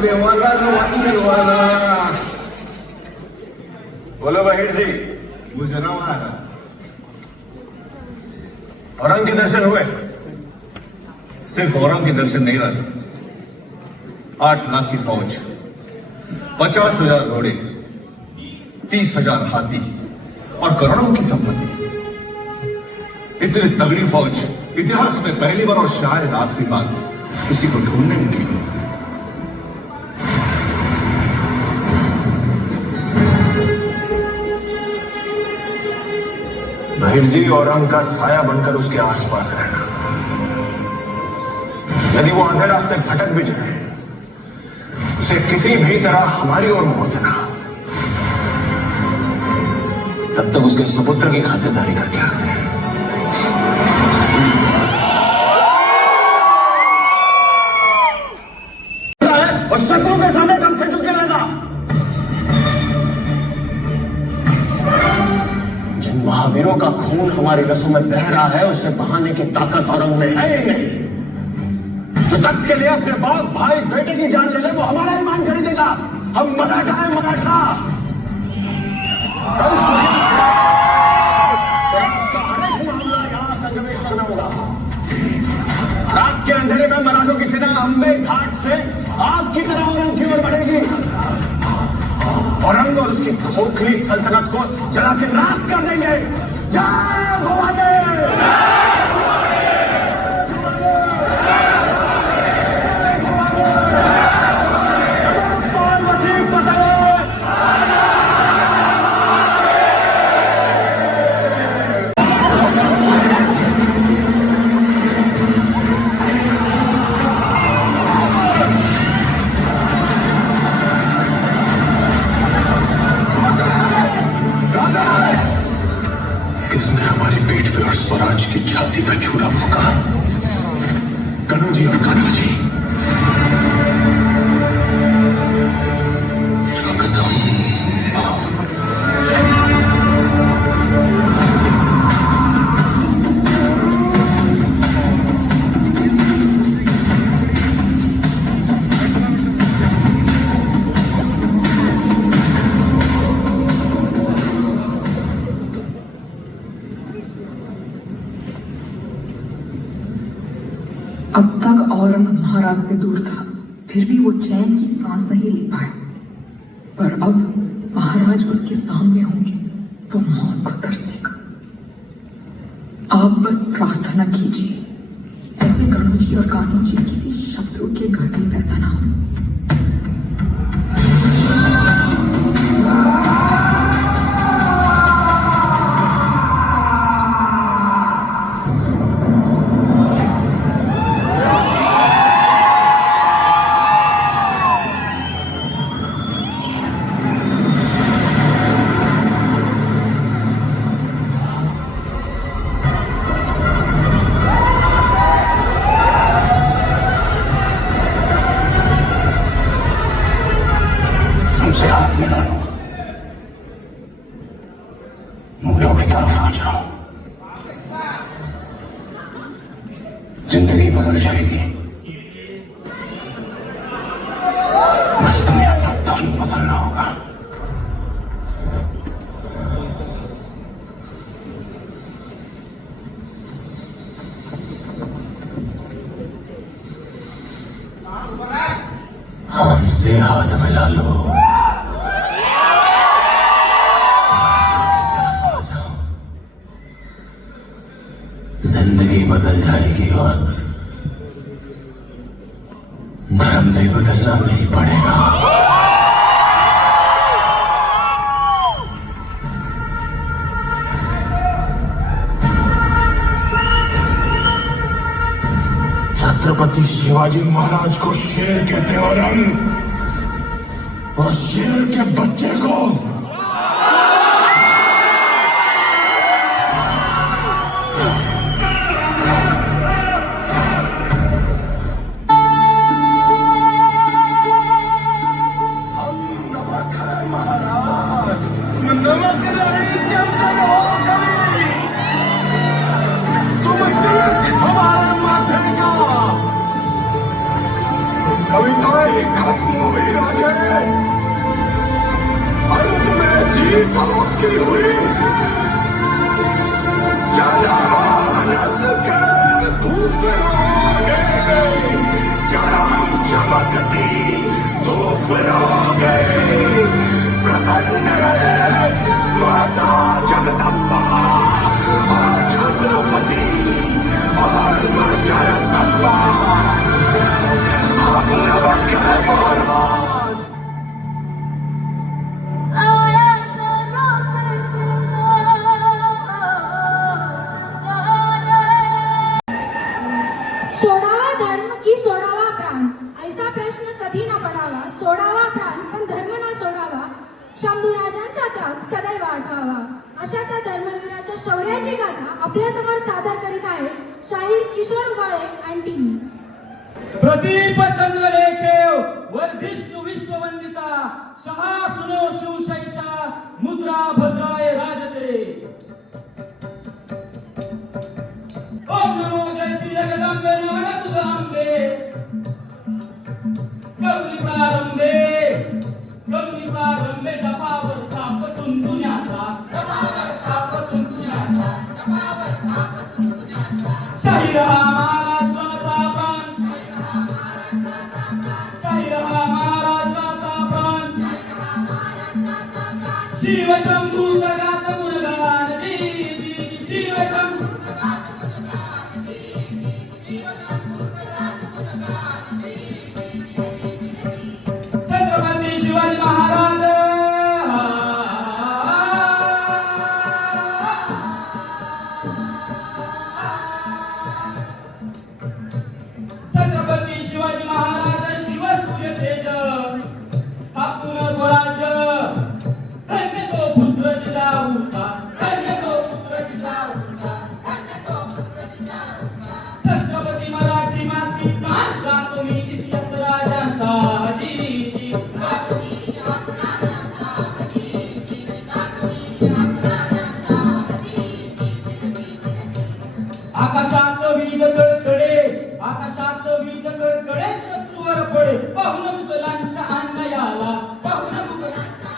वासुदेवाला बोलो बहिर जी। गुजरा महाराज। औरंग के दर्शन हुए? सिर्फ औरंग के दर्शन नहीं राजा, 8 लाख की फौज, 50,000 घोड़े, 30,000 हाथी और करोड़ों की संपत्ति। इतनी तगड़ी फौज इतिहास में पहली बार और शायद आखिरी बार किसी को ढूंढने निकली। बहिर जी, औरंग का साया बनकर उसके आसपास रहना। यदि वो आधे रास्ते भटक भी जाए, उसे किसी भी तरह हमारी ओर मोड़ देना। तब तक उसके सुपुत्र की खातिरदारी करके आते हैं। और शत्रु के सामने कम से झुक के रहेगा। जिन महावीरों का खून हमारी रसों में बह रहा है, उसे बहाने की ताकत औरंग में है ही नहीं। जो तख्त के लिए अपने बाप भाई बेटे की जान ले ले, वो हमारा ही मान खरीदेगा। हम मराठा है, मराठा। कल स्वराज का हर एक मामला यहां संगमेश्वर में होगा। रात के अंधेरे में मराठों की सेना अंबे घाट से आग की तरह औरंग की ओर बढ़ेगी। औरंग और उसकी खोखली सल्तनत को जला के राख कर देंगे। जय भवानी। किसने हमारी पीठ पे और स्वराज की छाती पे छुरा भोंका? कन्हू जी और कान्हा जी। अब तक औरंग महाराज से दूर था, फिर भी वो चैन की सांस नहीं ले पाए। पर अब महाराज उसके सामने होंगे, वो मौत को तरसेगा। आप बस प्रार्थना कीजिए, ऐसे गणों जी और कान्हों जी किसी शत्रु के घर भी पैदा ना हो। हमसे हाथ मिला लो, मुगलों की तरफ आ जाओ। जिंदगी बदल जाएगी, बस तुम्हें अपना धर्म बदलना होगा। हमसे हाथ मिला लो, जिंदगी बदल जाएगी और धर्म नहीं बदलना नहीं पड़ेगा। छत्रपति शिवाजी महाराज को शेर कहते हैं औरंग, और शेर के बच्चे को अभी तो खत्म अशा त्या धर्मवीराच्या शौर्याची गाथा आपल्यासमोर सादर करीत आहे शाहीर किशोर उबाळे आणि टीम. प्रदीप चंद्रलेखेव वर्धिष्णु विश्ववंदिता शहा सुनो शिवशैषा मुद्रा भद्राय राजते. ओम नमो जय श्री जगदंबे नमः तुझांबे करुणी प्रारंभे डफावर थाप तुंतुण्याचा शाहीर हा महाराष्ट्राचा प्राण शाहीर हा महाराष्ट्राचा प्राण शिव शंभू जगात गुणगान जी जी शिव शंभू छत्रपती शिवाजी महाराज छत्रपती शिवाजी महाराज शिव सूर्य तेज स्थापून स्वराज्य धन्य तो पुत्र जिजाऊचा धन्य तो पुत्र जिजाऊचा छत्रपती मराठी मातीचा गातो मी इतिहास राजांचा जी जी आकाशात वीज कडकडे आकाशात वीज कडकडे शत्रूवर पडे पाहुण मुघलांच्या अन्यायाला पाहुण मुघलांच्या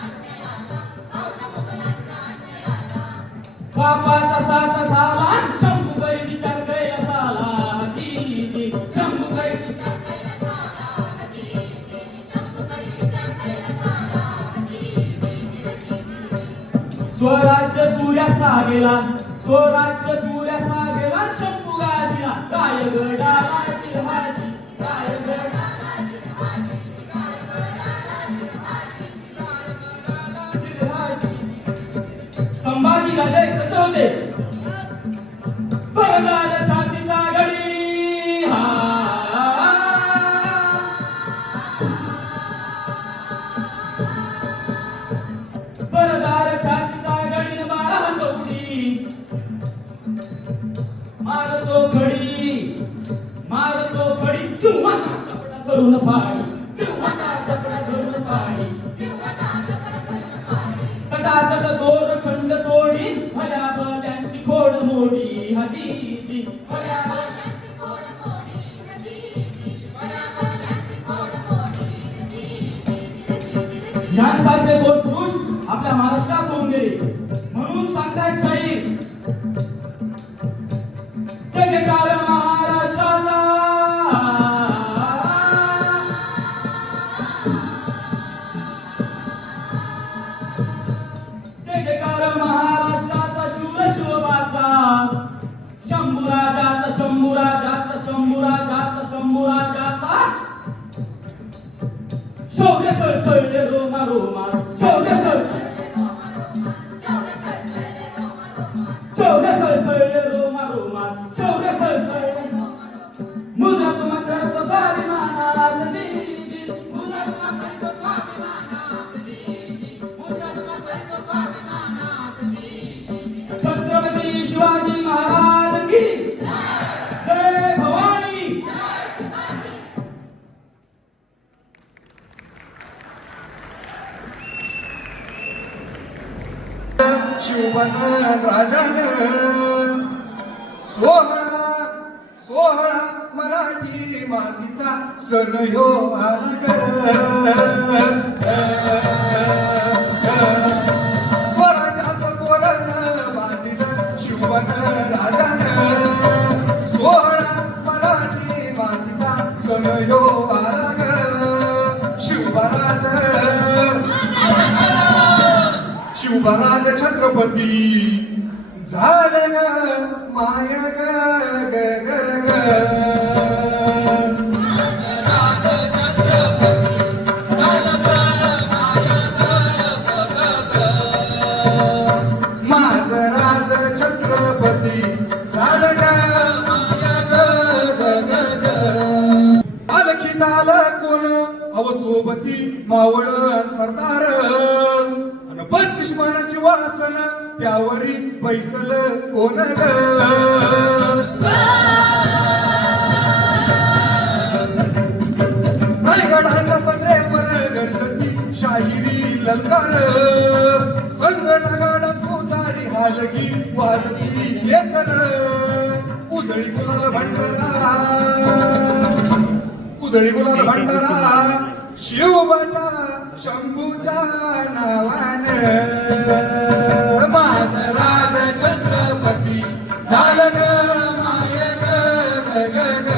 बापाचा साठ झाला शंभू करी विचार कैलासाला जी जी शंभू करी विचार स्वराज्य सूर्यास्ता गेला स्वराज्य सूर्यास्ता गेला शंभू गादिला रायगडाला जिरहाजी रायगडाला जिरहाजी संभाजी राजे कसे होते भरदार छातीचा गडी भरदार छातीचा गडी बाळा कवडी मारतो खडी सिंहाचा कपडा धरून पाडी सिंहाचा कपडा धरून पाडी तटातट दोर खंड तोडी भल्या भल्यांची खोड मोडी हजी जी भल्या भल्यांची खोड मोडी यांसारखे थोर पुरुष आपल्या महाराष्ट्रात होऊन गेले म्हणून सांगतायत शाहीर जयकार महाराष्ट्राचा जयकार महाराष्ट्राचा शूर शिवबाचा शंभूराजात शंभूराजात शंभूराजात शंभूराजाचा शौर्य सळसळले रोमा रोमा शौर्य सळसळले शौर्य सळसळले रोमा रोमा शौर्य सळसळले मुद्रा तुम्हा करतो स्वाभिमानात जी जी मुद्रा तुम्हा करतो स्वाभिमानात जी जी मुद्रा तुम्हा करतो स्वाभिमानात जी छत्रपती शिवाजी महाराज की जय भवानी जय शिवाजी. शिवबन राजन सोहळा सोहळा मराठी मातीचा सण ह्यो आला ग. स्वराज्याचं तोरण बांधिलं शिवबन राजन सोहळा मराठी मातीचा सण ह्यो आला ग. शिवबराज शिवबराज छत्रपती झालं ग माय ग ग ग ग. माझं राज छत्रपती झालं ग माय ग ग ग ग. आणखी आलं कोण अव सोबती मावळ सरदार बत्तीस मन शिवासन त्यावरी बैसल कोण ग रायगडाच्या संग्रेवर गरजती शाहिरी ललकार संगणगाड तुतारी हालगी वाजती खेचर उधळी गुलाल भंडारा उधळी गुलाल भंडारा शिवबाच्या शंभूच्या नावान माझ राज छत्रपती झालं ग माय ग ग ग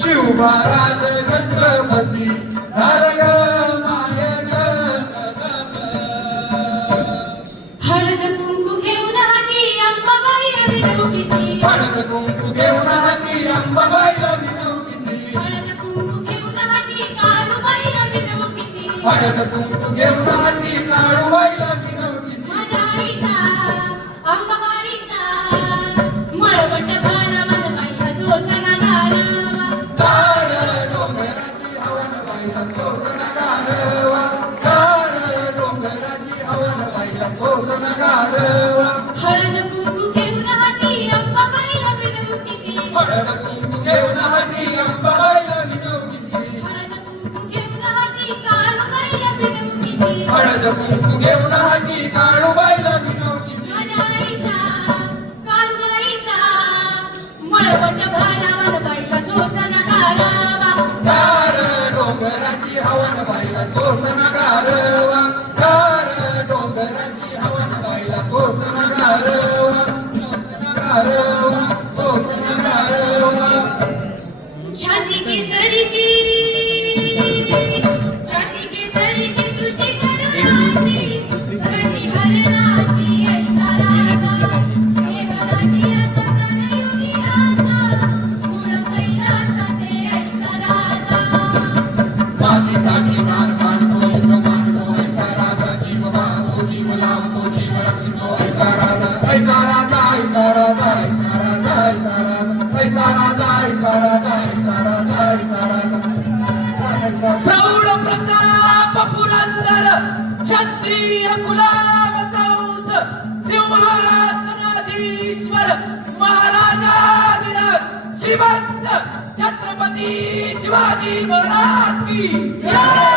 शिवबा राज छत्रपती झालं ग माय ग हळद कुंकू घेऊन हाती अंबाबाईला मिरवणुकीची हळद कुंकू घेऊन हाती अंबाबाईला मिरवणुकीची हळद कुंकू घेऊन हाती काळूबाईला मिरवणुकीची हळद कुंकू घेऊन हाती काळूबाईला मिरवणुकीची माझ्या आईचा अंबाबाईचा मळवट घारावर बाईला सोसना गारवा कार डोंगराची हवन बाईला सोसन गारवा कार डोंगराची हवन बाईला सोसन गारवा हळद कुंकू घेऊन हाती अंबाबाईला मिरवणुकीची हळद कुंकू घेऊन हाती अंबाबाईला मिरवणुकीची हळद कुंकू घेऊन हाती काळूबाईला मिरवणुकीची हळद कुंकू घेऊन हाती काळूबाईला मिरवणुकीची माझ्या आईचा काळूबाईचा मळवट घारावर बाईला सोसना गारवा कार डोंगराची हवन बाईला सोसन गारवा कार डोंगराची हवन बाईला सोसन गारवा गारवा सोसन गारवा छाती केसरीची छाती केसरीची कृती करणारी रती हरणाची ऐसा राजा देवराटियाचा प्रणयोगी राजा मूळ कैलासाचे ऐसा राजा मातीसाठी प्राण सांडतो युद्ध मांडतो ऐसा राजा जीव वाहतो जीव लावतो जीव रक्षितो ऐसा राजा ऐसा राजा ऐसा राजा ऐसा राजा ऐसा राजा ऐसा राजा ऐसा राजा ऐसा राजा ऐसा राजा प्रौढ प्रताप पुरंदर क्षत्रिय गुलाम कंस सिंहासनाधीश्वर महाराजाधिराज श्रीमंत छत्रपती शिवाजी महाराज की जय.